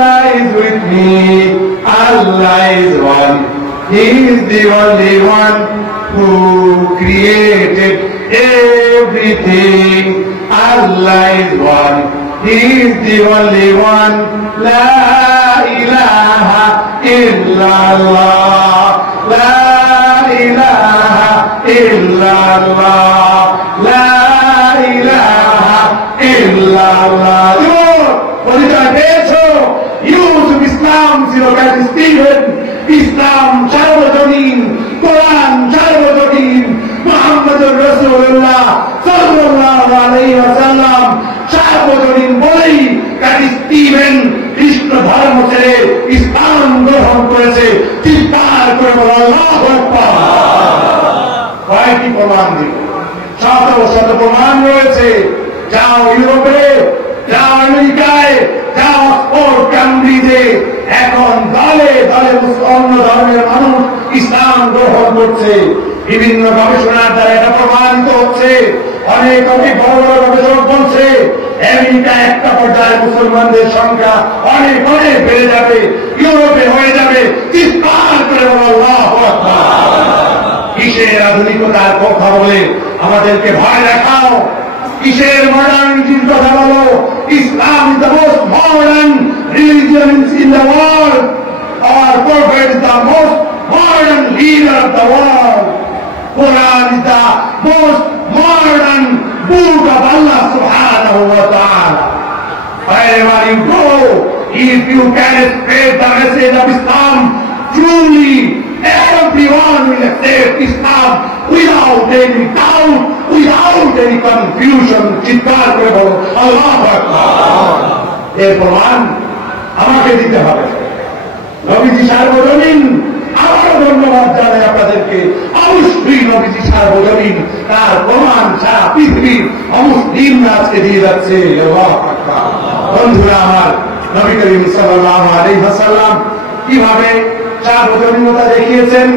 Allah is with me. Allah is one. He is the only one who created everything. Allah is one. He is the only one. La ilaha illallah. La ilaha illallah. La ilaha illallah. পরিচয় পেয়েছো? ইউসুফ ইসলাম ছিল Steven. ইসলাম সার্বজনীন, কোরআন সার্বজনীন, মুহাম্মদুর রাসূলুল্লাহ সাল্লাল্লাহু আলাইহি ওয়াসাল্লাম সার্বজনীন বলেই স্টিভেন কৃষ্ণ ধর্ম ছেড়ে ইসলাম গ্রহণ করেছে। চিৎকার করে বলো আল্লাহু আকবার। কয়েকটি প্রমাণ দিব, শত শত প্রমাণ রয়েছে। যাও ইউরোপে, যাও আমেরিকায়, যাও অক্সফোর্ড ক্যামব্রিজে, এখন দলে দলে অন্য ধর্মের মানুষ ইসলাম গ্রহণ করছে। বিভিন্ন গবেষণার দ্বারা এটা প্রমাণিত হচ্ছে। অনেক অনেক বড় বড় গবেষক বলছে আমেরিকা একটা পর্যায়ে মুসলমানদের সংখ্যা অনেক অনেক বেড়ে যাবে, ইউরোপে হয়ে যাবে। চিৎকার করে বলো আল্লাহু আকবার। কিসের আধুনিকতার কথা বলে আমাদেরকে ভয় দেখাও? কিসের মডার্নিটির কথা বলো? Islam is the most modern religion in the world. Our prophet is the most modern leader of the world. Quran is the most modern book of Allah subhanahu wa ta'ala. Wherever you go, if you can spread the message of Islam truly, everyone will accept Islam without any doubt, without any confusion. চিৎকার করে বলো আল্লাহু আকবার। এর প্রমাণ আমাকে দিতে হবে। নবীজি সার্বজনীন। আবারও ধন্যবাদ জানাই আপনাদেরকে। অবশ্যই নবীজি সার্বজনীন, তার প্রমাণ সারা পৃথিবীর অমুসলিম আজকে দিয়ে যাচ্ছে। আল্লাহু আকবার। বন্ধুরা আমার, নবী করিম সাল্লাল্লাহু আলাইহি ওয়াসাল্লাম কিভাবে সার্বজনীনতা দেখিয়েছেন